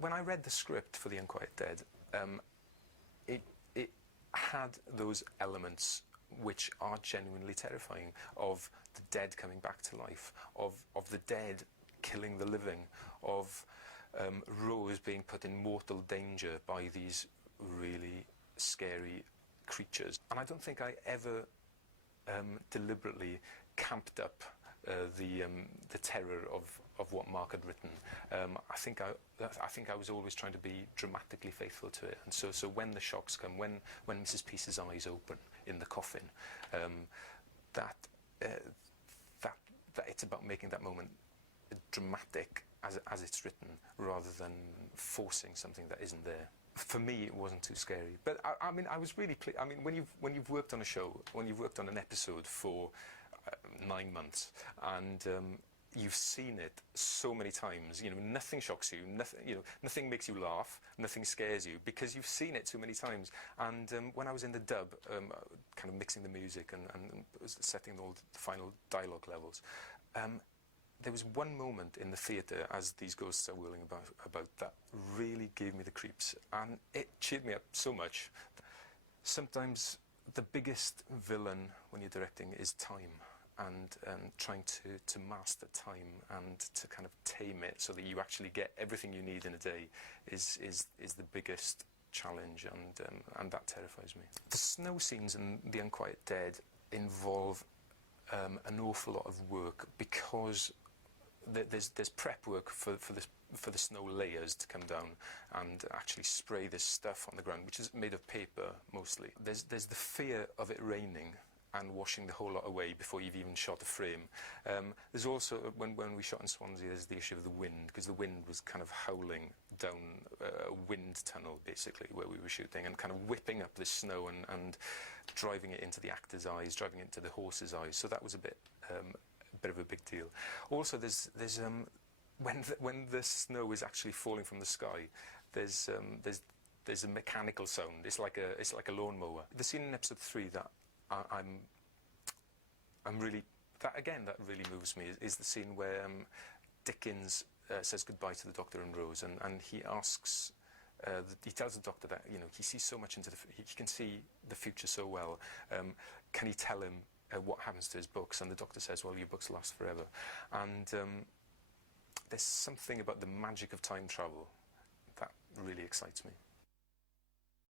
When I read the script for The Unquiet Dead, it had those elements which are genuinely terrifying, of the dead coming back to life, of the dead killing the living, of Rose being put in mortal danger by these really scary creatures. And I don't think I ever deliberately camped up the terror of what Mark had written. I think I was always trying to be dramatically faithful to it, and so when the shocks come, when Mrs. Peace's eyes open in the coffin, that it's about making that moment dramatic as it's written, rather than forcing something that isn't there. For me, it wasn't too scary. But I mean, I was really I mean, when you've worked on a show, when you've worked on an episode for 9 months, and you've seen it so many times, you know, nothing shocks you, nothing makes you laugh, nothing scares you, because you've seen it so many times. And when I was in the dub, kind of mixing the music and setting all the final dialogue levels, there was one moment in the theatre as these ghosts are whirling about that really gave me the creeps, and it cheered me up so much. Sometimes the biggest villain when you're directing is time, and trying to master time and to kind of tame it so that you actually get everything you need in a day is the biggest challenge, and that terrifies me. The snow scenes in The Unquiet Dead involve an awful lot of work, because there's prep work for the snow layers to come down and actually spray this stuff on the ground, which is made of paper mostly. There's the fear of it raining and washing the whole lot away before you've even shot a frame. There's also, when we shot in Swansea, there's the issue of the wind, because the wind was kind of howling down a wind tunnel, basically, where we were shooting, and kind of whipping up this snow and driving it into the actor's eyes, driving it into the horse's eyes. So that was a bit of a big deal. Also, there's when the snow is actually falling from the sky, there's a mechanical sound. It's like a lawnmower. The scene in episode 3 that I'm really, that really moves me is the scene where Dickens says goodbye to the Doctor and Rose, and he asks. He tells the Doctor that, you know, he sees so much into he can see the future so well. Can he tell him what happens to his books? And the Doctor says, well, your books last forever. And there's something about the magic of time travel that really excites me.